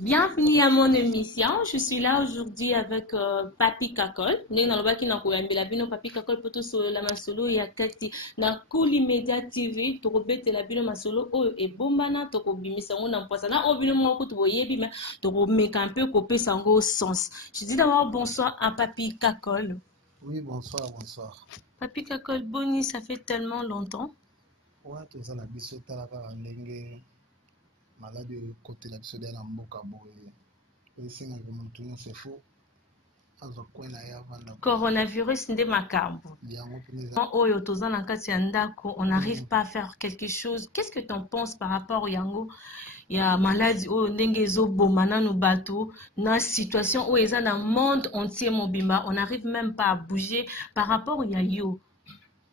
Bienvenue à mon émission. Je suis là aujourd'hui avec Papi Kakol. Nous avons Papi Kakol pour tout la masolo ya kati na Kuli Media TV to robete la bino masolo oyo e bombana to ko bimisa ngona mpasa na obino moko to boyebi mais to ko meka un peu couper sango sens. Je dis d'abord bonsoir à Papi Kakol. Oui, bonsoir, bonsoir. Papi Kakol Boni, ça fait tellement longtemps. Ouais, tout ça la biso talaka ndenge malade côté la biso de la mboka boye. Singa muntu c'est faux. Coronavirus nde makambo. Oyo toza na kati ya ndako, on n'arrive pas à faire quelque chose. Qu'est-ce que tu en penses par rapport au yango ya maladie oyo ndenge ezoboma nanu bato na situation oyo eza na monde entier mobimba, on n'arrive même pas à bouger par rapport ya yo.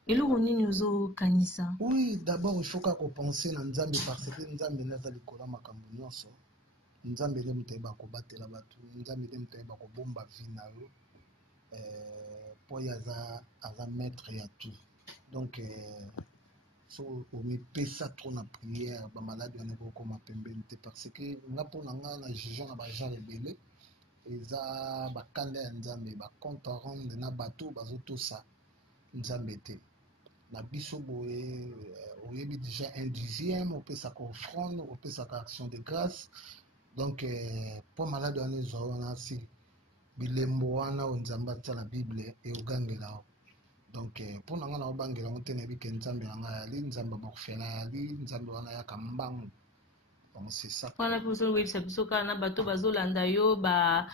Eloko nini ozokanisa? Oui, d'abord il faut qu'on pense na Nzambe parce que Nzambe naza likola makambo nyonso. Nzambe le muteba ko batela batu, Nzambe le muteba ko bomba vie na yo. Po yaza maître ya tout. Donc so on me pesa trop na prière ba malade on est comme pembeni parce que nga pona nga na jugeon na ba gens rebelle eza ba kanda ya Nzambe ba compte rendre na bato bazoto sa Nzambe te. Na biso boye oyebi déjà un dixième on peut sa offrande on peut sa action de grâce. Donc pour malade on est on si bilembo wana Nzambe ta la Bible et ogangela. Donc pour nanga na obangela on tene bi ke Nzambe nga ali Nzambe bokfela ali Nzambe wana ya kambangu. Donc c'est ça. Wana poso websa biso kana bato bazolanda yo ba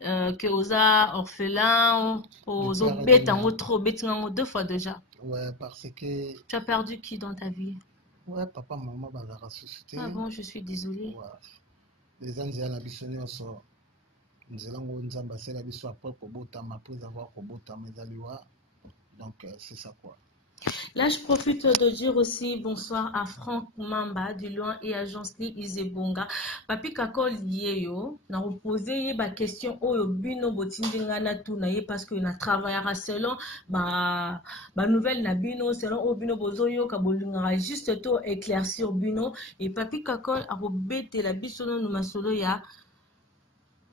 que oza orphelin ozo betango trop betingo 2 fois déjà. Ouais, parce que tu as perdu qui dans ta vie? Ouais, papa maman baza ressuscité. Ah bon, je suis désolée. Ouais. Les anges la bisonné so nzelango Nzambe asela biso après kobotama après avoir kobotama ezaliwa. Donc c'est ça quoi. Là, je profite de dire aussi bonsoir à Franck Mamba du Loin et à Jansli Izebonga. Papi Kakol Yeyo, na reposé ba question oyo bino botindinga na tuna ye parce que na travaillera selon ba nouvelle na bino selon o bino bozoyo ka bolingara juste to éclaircir bino et Papi Kakol a robete la bisono no masolo ya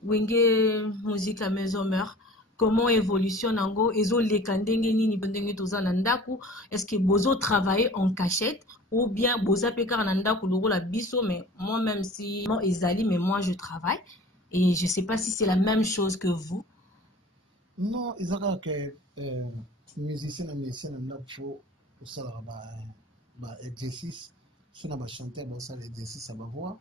wenge musique à maison mère. Comment évolution nango ezo lekandenge nini pendenge toza na ndaku, est-ce que bozo travailler en cachette ou bien boza peka na ndaku loko la biso mais moi même si moi ezali mais moi je travaille et je sais pas si c'est la même chose que vous. Non, ezaka que musicien na ndaku au sala ba exercice sona ba chanteur ba sala exercice ba voix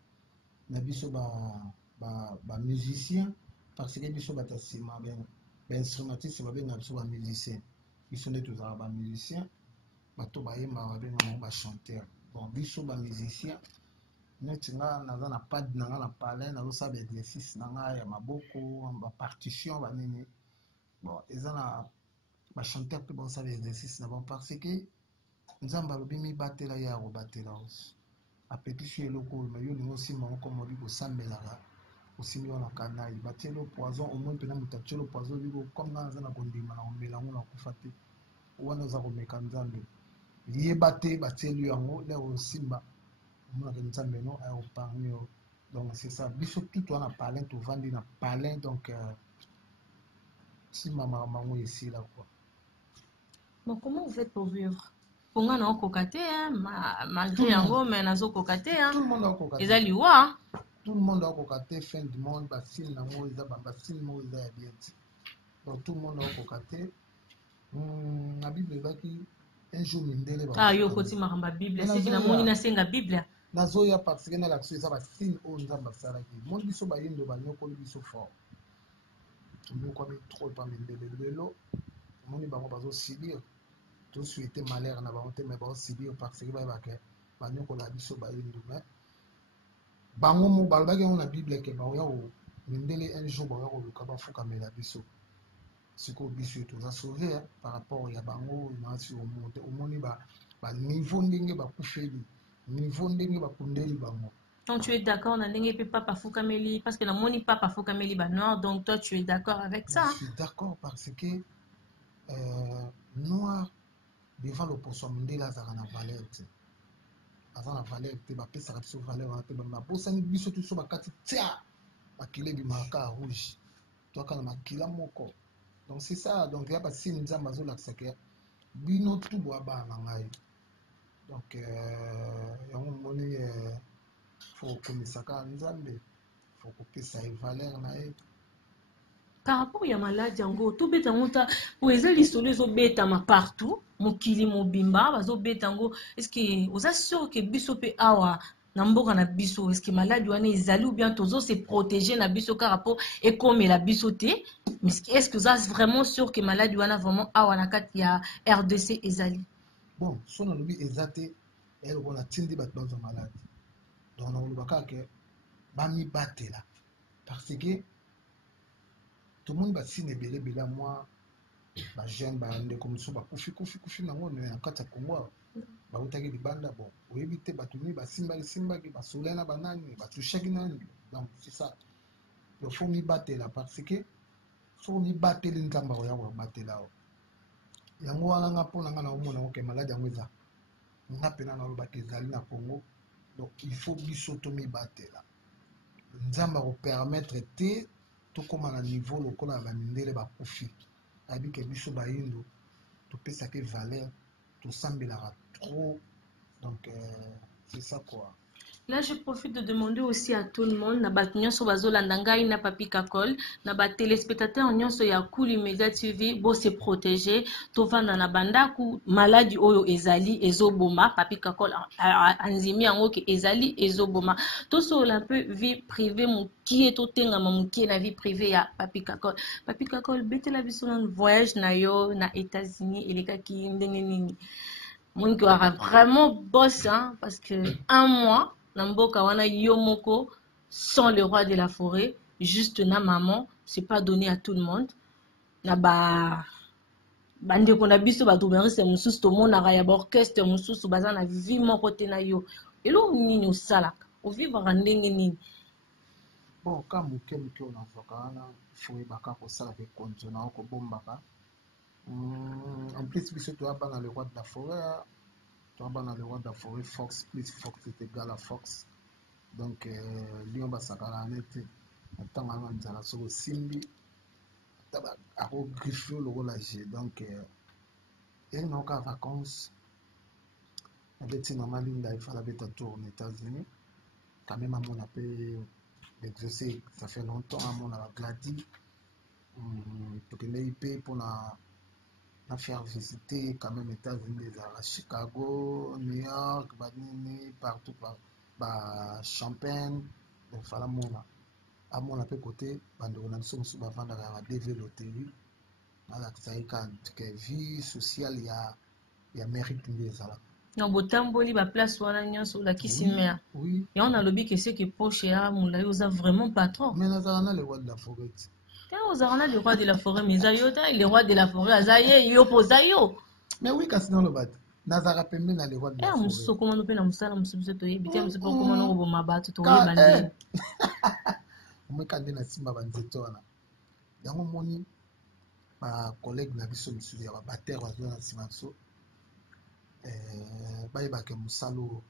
na biso ba musicien parce que biso ba tasima bien instrumentiste babenga biso ba musicien biso nde tozala ba musicien bato bayemba babenga ba chanteur. Bon biso ba musicien neti nga naza na pad na nga na palais nazosala exercice na nga ya maboko ba partition banini. Bon eza na ba chanteur mpe bazosala exercice na bon parce que Nzambe alobi mibatela ye akobatela apekisi eloko oyo mais yo olingi osimba ngo comme obi kosambelaka osimbi wana kanai batie le poison au moins pena moto atie le poison libo comme nga naza na kondima na komela yango na kufa te wana oza komeka Nzambe yeba te batieli yango le osimba omonaka Nzambe no aoparmi yo. Donc c'est ça biso tout wana palin tovandi na palin donc simba mamango esila quoi. Bon, comment vous faites pour vivre? Pour nga na okokate malgré yango mais nazo kokate tout le monde a kokate ezali wa tout le monde a kokate fin du monde basile nango eza basile mo eza ya bien. Donc tout le monde a kokate na Bible baki un jour mindele ba yo koti makamba Bible c'est na moni na senga Bible nazoya parce que na l'action eza basile o Nzambe asalaki mo biso bayindo banyokoli biso fort nyoko mi trop pa mindele lelo moni bango bazo subir tout souhaiter malheur na bango te mais bazo subir parce que banyokola biso bayindo mais bango mo balobaki yango na Bible ke baoya mindele un jour baoya koluka bafukamela biso sikoyo biso toza sauvé par rapport ya bango nasi omonte omoni ba niveau ndenge bakufeli niveau ndenge bakundeli bango. Donc tu es d'accord na ndenge pe papa fukameli parce que na moni papa fukameli ba noir donc toi tu es d'accord avec ça? Je suis d'accord parce que noir devant l'opposition mondela azalaka na valeur te aza na valeur te bapesaka biso valeur wana te babosani biso biso bakati tia makila ebimaka ya rouge toaka na makila moko donc c'est ça donc ya basini nzambe azolakisaka bino tu boabana na ngai donc yango moni fo kokomisaka nzambe fo kopesa ye valeur na ye. Par rapport à maladie yango to beta ngota po ezali solo ezobetama partout mokili mobimba bazobeta yango est-ce que oza sûr que biso pe awa na mboka na biso est-ce que maladie wana ezali ou bien tozo se protéger na biso par rapport ekomela biso te mais est-ce que oza vraiment sûr que maladie wana vraiment awa na kati ya RDC ezali bon so nalobi eza te eloko natindi bato bazwa maladie donc nakoloba kaka bamibatela parce que tomoni basine ebele ya mwa bajeune bandeko mosusu bakufi nango na kati ya kongo bautaki libanda bon oyebi te bato nini basimbaki basolai na banani batushaki nani donc c'est ça il faut mibatela parce que so mibateli nzambe akoya kobatela o yango wana nga mpo na nga naomona oke maladi yango eza nga mpena nalobaki ezali na kongo donc il faut biso tomibatela nzambe akopermettre te tokóma na niveau lokola bamindele bakufi ayebi ke biso bayindo topesaki valeur tosambelaka trop donc c'est ça quoi. Là, je profite de demander aussi à tout le monde, na bat nyonso bazolanda ngai na Papi Kakol, na bat téléspectateurs nyonso ya Kuli Media TV, bo se protéger, tovanda na bandaku maladie oyo ezali ezoboma, Papi Kakol anzimi yango ke ezali ezoboma. Toso la peu vie privée mukie totenga mukie na vie privée ya Papi Kakol. Papi Kakol bete la biso na voyage na yo na États-Unis eleka ki ndenge nini. Mon qui aura vraiment boss hein, parce que un mois Namboka wana yomoko sans le roi de la forêt, juste na maman, c'est pas donné à tout le monde. Na ba bande ko na biso ba tomeriste mususu to mona ya ba orchestre mususu baza na vie moko te na yo. Elo nini osalaka? O vivre ndenge nini? Bon, ka moke onazwaka wana fo yebaka kosala ke konzo na okobombaka. En plus biso toya bana le roi de la forêt. Dans le roi de la forêt, Fox plus Fox est égal à Fox. Donc, Lyon Bassakara n'était tant à la solo Simbi, à griffer le rôle âgé. Donc, il y a une vacances. Avec une normaline, il fallait être tour aux États-Unis. Quand même, à mon appel, exercer, ça fait longtemps à mon Gladi. Pour que l'AIP pour la faire visiter quand même États-Unis, à Chicago, New York, partout, Champagne, il fallait à mon appel côté, on a sous vendre à DV loterie, que vie sociale, il y a mérite des ala. Non, botamboli ba place wana nyonso la kisimea. Oui. Et on a lobby que c'est que poche ya moulayo za vraiment patron. Mais nous avons le roi de la forêt. On a le roi de la forêt, mais Zayota, le roi de la forêt, Azaye, Yopozayo. Mais oui, quand c'est dans le bas, Nazara Pembe na le roi de la forêt. Muso comment nous pena musala musubizo to yebite muso comment nous bo mabatu to yebande. Moi quand na simba banzeto wana. Yango moni ba collègue na biso musubi ya ba batteur bazo na sima so. Bayeba ke musalo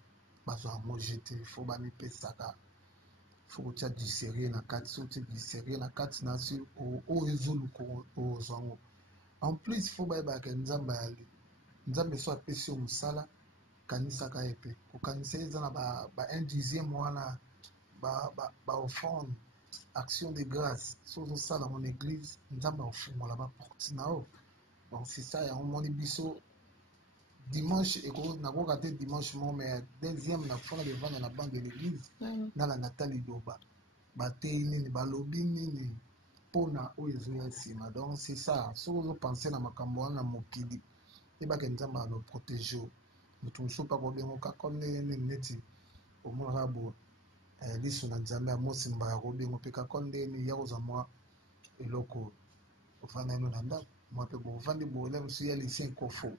bazo amojete faut ba mipesaka. Faut que tu du sérieux na kati so tu du sérieux na kati na sur o ezolu ko o zango. En plus faut bayeba ke nzambe so apesi yo musala kanisaka ye pe kokanisa eza na ba 1/10 wana ba offrande action de grâce so ozosala mon église nzambe aofungola baporti na yo. Donc c'est ça yango moni biso dimanche nakoka te dimanche mo mais deuxième na fona devant na banque de l'église na Nathalie Doba batei nini balobi nini mpona oyo ezoya nsima. Donc c'est ça so ozopense na makambo wana na mokili ebaka nzambe aloprotege o moto mosusu mpa kobengo kaka ndenge neti omonaka bo liso na nzambe amosimba ya kobengo mpe kaka ndenge nini ya kozwa mwa eloko ofanda ino na ndako mwa mpe bovandi bola mosusu ya lisi nkofo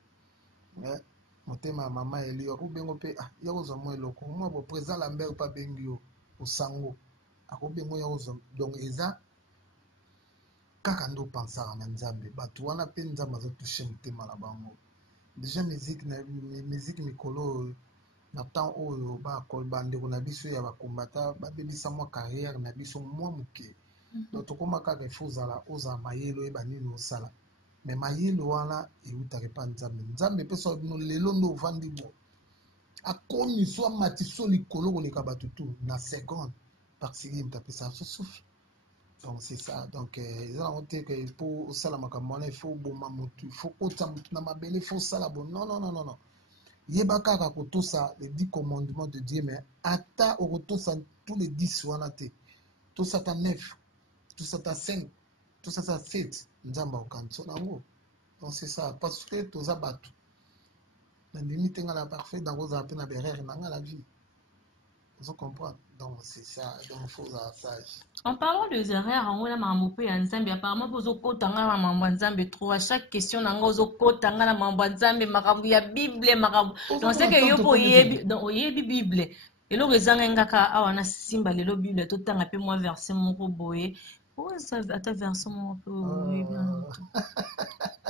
motema ya mama eli akobengo mpe ya kozwa mwa eloko mwa bo président Lambert mpe abengi yo osango akobengo ya kozwa donc eza kaka ndo pensaka na nzambe bato wana mpe nzambe azotouche motema na bango déjà musique mikolo oyo na temps oyo bandeko na biso ya bakombata babebisa mwa carrière na biso mwa moke donc tokóma kaka ifo ozala mayele oyeba nini osala me mayele wana eutaka epa nzambe epesa bino lelo ndo ovandi bo akomi so amati so likolo koleka bato tu na seconde parce que moto apesa so souffle. Donc c'est ça. Donc ils ont montré que pour ça la makamona il faut boma motu, il faut kota motu na mabele, il faut ça la bon. Non non non non non. Yebaka ka koto ça les 10 commandements de Dieu mais ata au retour ça tous les 10 wana te. Tout ça ta 9, tout ça ta 5, tout ça ta 7. Nzamba okanso nango. Donc c'est ça parce que tous ça batu. La limite ngala parfait dans vos appels na berère nanga la vie. Vous comprenez? Donc c'est ça, donc il faut ça sage. En parlant de erreurs, on a mambo ya nzambe apparemment bozo kotanga na mambo nzambe trop à chaque question nanga ozo kotanga na mambo nzambe makambo ya Bible makambo. Donc c'est que yo po yebi donc oyebi Bible. Elo rezanga ngaka awa na simba lelo Bible to tanga pe moi verset moko boye. Oh ça ata verset moko bien.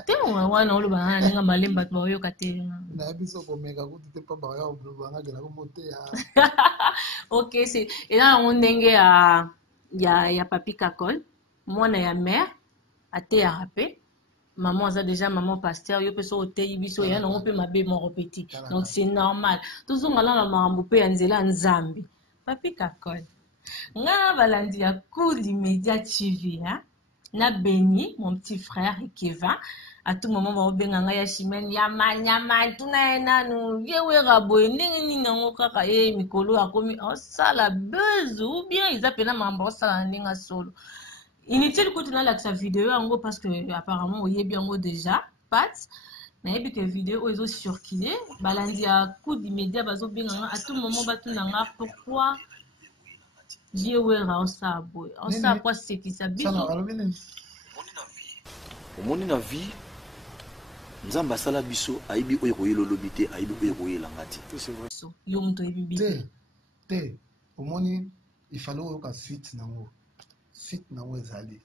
Te wana olo bana ninga malemba to yo katenga. Na biso ko meka kuti te pa ba ya oblo banga gela ko mote ya. Ok, c'est et là on ndenge ya papi kakol mwana ya mère ate ya rapé maman ça déjà maman pasteur yo peso oteyi biso ya nango pe mabe moko petit donc c'est normal toujours ngala na mambo pe ya nzela nzambe papi kakol nga balandi ya Coup d'Immédiat TV hein na Béni mon petit frère Kevin à tout moment baobenga ngai ya Chimène yama tuna enanu yewera boye ndenge nini yango kaka mikolo akomi osala buzz ou bien ils appellent mambo osala ndenge solo inutile kuti nalakisa video yango parce que apparemment oyebi yango déjà pat nayebi ke video oyo ezocircule balandi ya Coup d'Immédiat bazobenga nga à tout moment batuna nga pourquoi yewera osala boye osala po asekisa biso omoni na vie nzamba sala biso aibi oyo koyelo lobité aibi oyo koyela ngati yo mto ebibi te omoni ifalo oyo ka suite nango ezali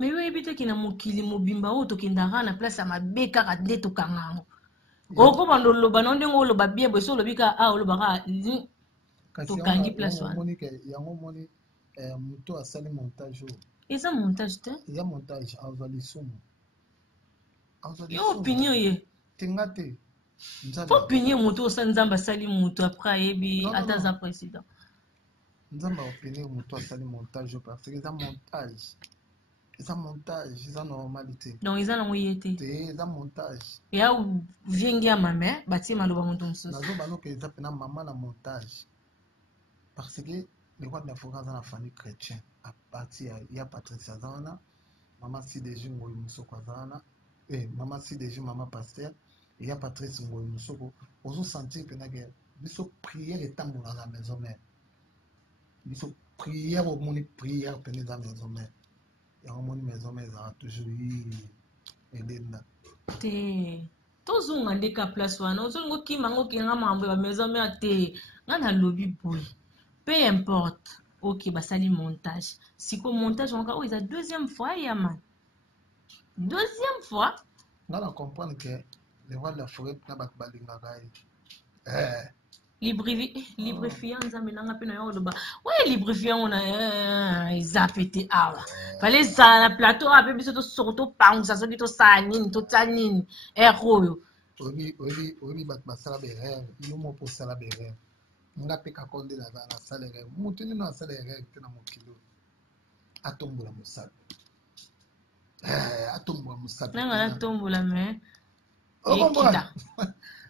mais yo yebi te kina mokili mobimba oyo tokendaka na place ya mabe kaka nde tokanga yango okobanda oloba na ndenge oloba bien boye so olobi ka olobaka tokangi place wana yango omoni moto asali montage oyo eza montage te eza montage azwa lisumu yo opinion ye tenga te fo opinion moto osali nzambe asali moto après ayebi ata aza président nzambe aopinion moto asali montage parce que eza montage eza normalité donc eza nango ye te eza montage ya viengi ya mame batie maloba moto mosusu nazobanoka eza mpena mama na montage parce que le roi de l'Afrique aza na famille chrétien à partir ya Patrice aza wana mama CDG Ngoyi Musoko aza wana mama CDG mama pasteur ya Patrice Ngoyi Musoko ozosentir mpena ke biso prière etambola na maison mère biso prière omoni prière mpena eza maison mère yango omoni maison mère ezala toujours elenda te tozonga ndeka place wana ozolinga okima ngo okenga mambo ya maison mère te nga nalobi boye peu importe ok basali montage siko montage wanka oyo eza deuxième fois yaman deuxième fois nga na comprendre que le roi de la forêt na bato balingaka librefia nzambe nanga mpe na yo oloba oye librefia ngo na eza pete awa fale ezala na plateau ape biso tosoko topangusa soki tosala nini totya nini ere oyo oyebi bato basala berere yo mo mpo osala berere nga mpe kako nde nasala erreur moto nini asala erreur te na mokili oyo atombola mosala nanga natombola me ekita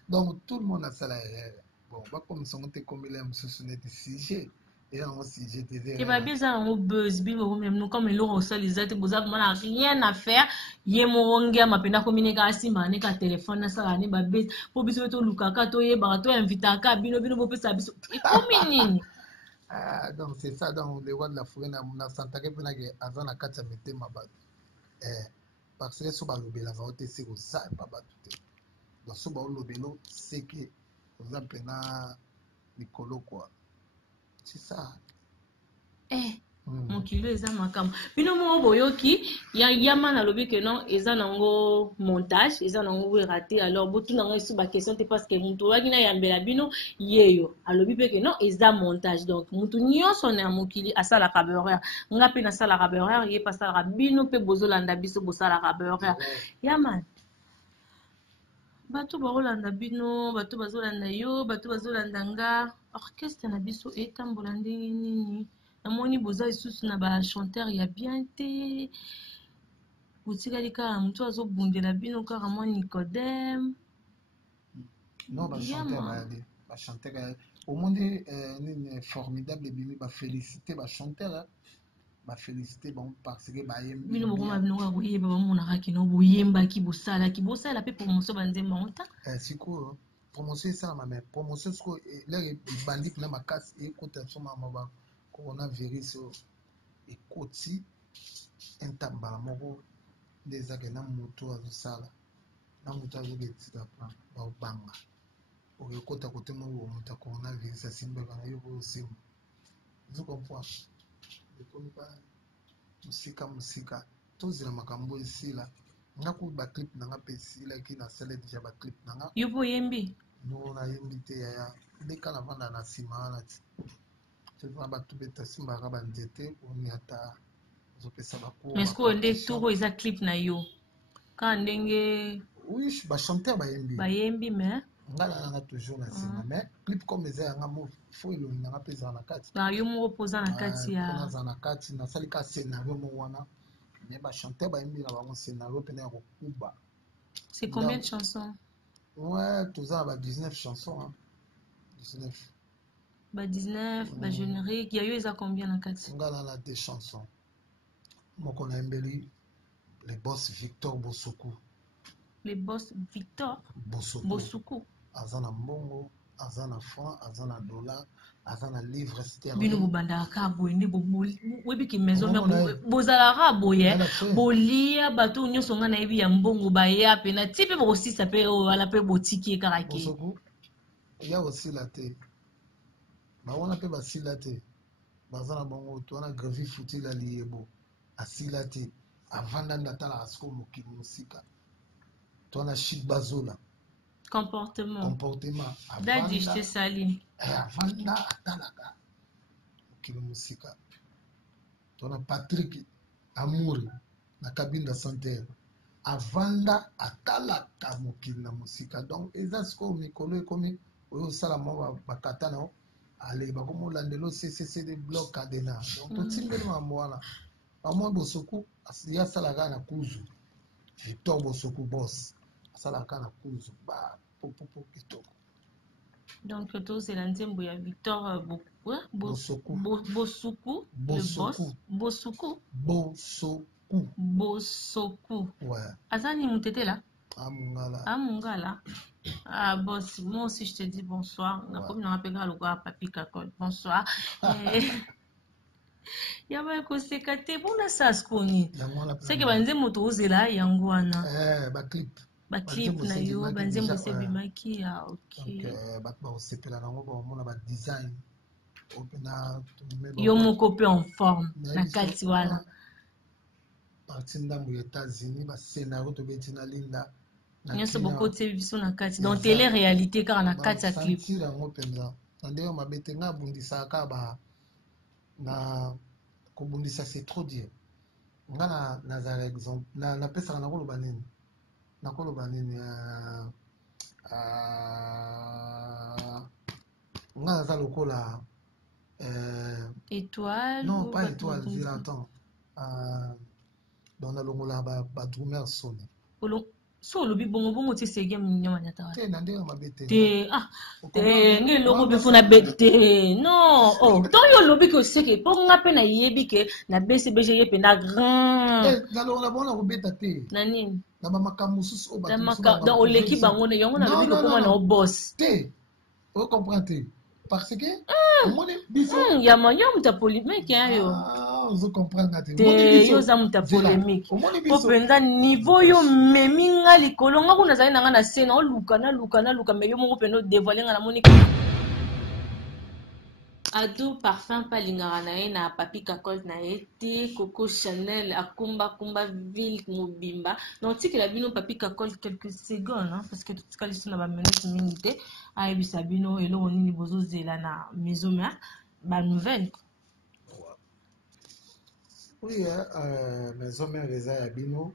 donc tout le monde asala erreur bon bakomisa ngo te kombela ya mosusu neti sujet eya yango sujet te babi eza yango buzz bilokomino comme eloko osala eza te boza komona rien à faire ye moko ngiama mpena komineka asimbaka neka telefone nasala ne babezi mpo biso pe tolukaka toyebaka toinvitaka bino bopesa biso ekomi nini donc c'est ça donc le roi de la forêt nasantaki mpenake aza na kati ya mitema bato parce que so balobelaka o te seke osala pa bato te donc so baolobelo seke oza mpena likolo kwa c'est ça mokili eza makambo bino moko boyoki ya yama na lobi que non eza nango montage eza nango raté alors botuna ngo sur ba question te parce que mutu waki na yambela bino yeyo alobi pe que non eza montage donc mutu nyonso na mokili asala ka beurre nga pe na sala ka beurre ye pas sala bino pe bozolanda biso bosala ka beurre yama bato bazolanda bino bato bazolanda yo bato bazolanda nga orchestre na biso etambola ndenge nini namoni boza lisusu na bachanteur ya bien te botikali kaka motu azobundela bino kaka mwa Nicodème non bachanteur omoni nini formidable ebimi bafélicité bachanteur bafélicité bon parce que bayembi bino bokoma bino kaka koyeba bamonaka kino boyembaki bosalaki bosala mpe promotion banzemba ota sikoyo promotion esalama mais promotion sikoyo lere ebandi mpena makasi ekota somama ba coronavirus ekoti entambala moko nde ezake na moto azosala na moto azobetisa plan baobanga okekota kote moko moto ya coronavirus asimbaka na yo koyosimba ozokompoa ekomi pa mosika tozela makambo esila nga kubi baclip nanga mpe esilaki nasala deja baclip nanga yo mpo oyembi no nayembi te yaya ndeka navanda na nsima wana ti tozona bato mpe tasimbaka banzete oni ata ozopesa mais sikoyo nde toko eza clip na yo kaka ndenge oui bachanteur bayembi mais nga nanga toujours na nsima mais clip comme eza yanga mo fo elongi nanga mpe ezala na kati yo moko mpoza na kati ya naza na kati nasali ka scénario mo wana mais bachanteur bayembi na bango scénario mpena ya kokuba c'est combien de chansons ouais toza na ba 19 chansons hein. 19 ba 19 ba générique ya yo eza combien na kati nga na deux chansons moko nayembeli le boss Victor Bosuku le boss Victor Bosuku aza na mbongo aza na franc aza na dollar aza na livre sterling bino bobandaka boye nde webiki maison bozalaka boye bolia bato nyonso nga nayebi ya mbongo baya pena ti mpe bokosisa mpe wala mpe botiki ye kaka ke ya kosila te bawana mpe basila te baza na bango to wana grevi futile aliyebo asila te avanda nde atalaka siko mokili mosika to wana chik bazola comportement dadi je te sali avanda atalaka mokili mosika to wana Patrick Amouri na kabinda santere avanda atalaka mokili na mosika donc eza sikoyo mikolo ekomi oyo osala mwa bakata nao ale bakomolandelo ccd bloc cadena donc totimbeli mambo wana bamwa Bosuku asalaka na kuzu Victor Bosuku boss asalaka na kuzu popopo kitoko donc tozela nzembo ya Victor Bosuku ouais azani mutetela Mungala. Ah, boss, moi aussi je te dis bonsoir. Comme on appelle le gars Papi Kakol, bonsoir. Yaba kosekate bona saskoni. C'est que banze moto ozela yango wana. Ba clip na yo banze mo sebimaki ya OK. Donc ba osepela nango ba mona ba design. Opena yo moko pe en forme na kati wana. Parti ndambo ya États-Unis ba scénario to betina linda. Nyonso bokote biso na kati dans télé réalité kaka na kati ya clip santira ngo penza ndeyo mabete nga bundisaka ba na kobundisa c'est trop dur nga na za exemple na pesa na koloba nini nga na za lokola étoile non pas étoile dis attends dans la longola ba drummer sonne so lobi bongo ti sege mnyama nyata wa te nande mabete te te nge loko be funa bete non to yo lobi ko seke po nga pe na yebi ke na BCBG ye pe na grand na lo na bona ko beta te na nini na ba makambo susu o ba dans l'équipe bango na yango na lobi ko koma na o boss te o comprendre parce que moni biso ya manyo muta polémique yo vous comprendre te yo za muta polémique po penza niveau yo memi nga likolo nga kuna zali nanga na scène o luka me yo moko peno dévoiler nga na moni Ado parfum palingara na ye na papi kakol na ye te Coco Chanel akumba kumba ville mobimba na otikela bino papi kakol quelques secondes hein, parce que totikali so na ba minute mingi te ayebisa bino eloko nini bozozela na maison mère ba nouvelle. Oui, maison mère eza ya bino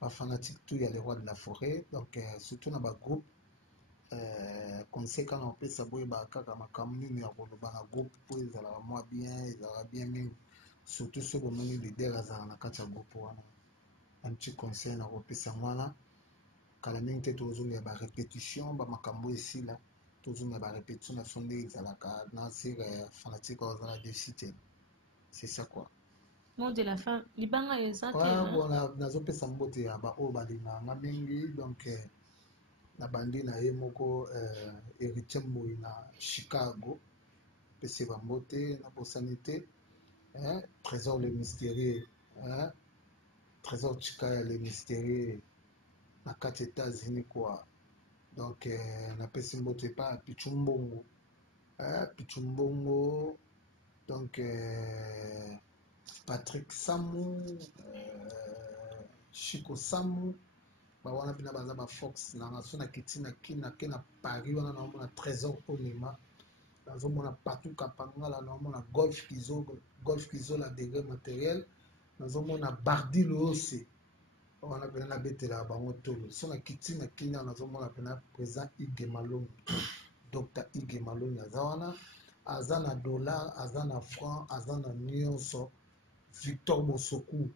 ba fanatique tout ya les rois de la forêt donc surtout na ba groupe conseil quand on peut savoir kaka makambo nini ya koloba na groupe po ezalaka mwa bien ezalaka bien mingi surtout soki omoni leader azala na kati ya groupe wana un petit conseil na kopesa mwana kala mingi te tozonga ba répétition ba makambo esila tozonga ba répétition na sonde ezalaka na sire fanatique ozala décité c'est ça quoi. Mot de la fin libanga eza te bon nazopesa mbote ya ba oyo balinganga mingi donc na bandi na ye moko héritier Mboyi na Chicago pese bambote na bosanité trésor le mystérieux trésor Chikaya le mystérieux na kati États-Unis quoi donc na pesi mbote pa Pichumbongo Pichumbongo donc Patrick Samu Chico Samu bawana pina baza ba Fox na so na kitina kina na Paris wana na mona trésor onima nazomona partout kapangala na mona golf kizo la degré matériel nazomona bardi loose wana pina na betela bango tolo so na kitina kina nazomona pina président Ige Malongi Dr Ige Malongi azawana azana dollar azana franc azana nyonso Victor Bosoku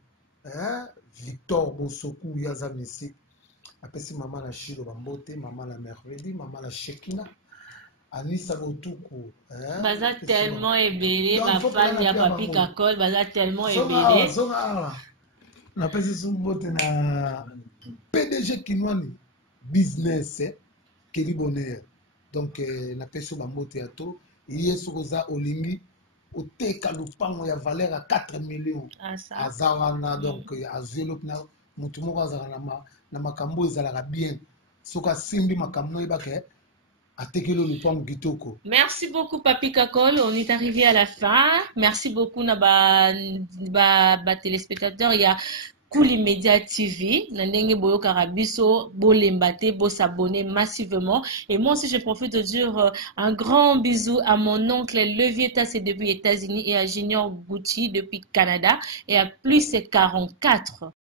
Victor Bosoku yaza messi apesi mama na Shilo bambote mama la mercredi mama la Shekina Anissa Botuku baza tellement ebele ba fan ya papi kakol baza tellement ebele zonga na pesi sumbote na PDG Kinwani business Keli Bonheur donc na pesi bambote ya to yesu koza olingi oteka lupango ya valeur ya 4 millions azawana donc azelo na mutu moko azala na makambo ezalaka bien soka simbi makambo ebake atekelo lupango kitoko. Merci beaucoup papi kakol, on est arrivé à la fin. Merci beaucoup na ba téléspectateurs, il y a Kuli Media TV, Nandenge Boyo Karabiso, Bolembate, Bo s'abonner massivement. Et moi aussi, je profite de dire un grand bisou à mon oncle Levieta, c'est depuis les États-Unis, et à Junior Gucci depuis Canada, et à plus 44.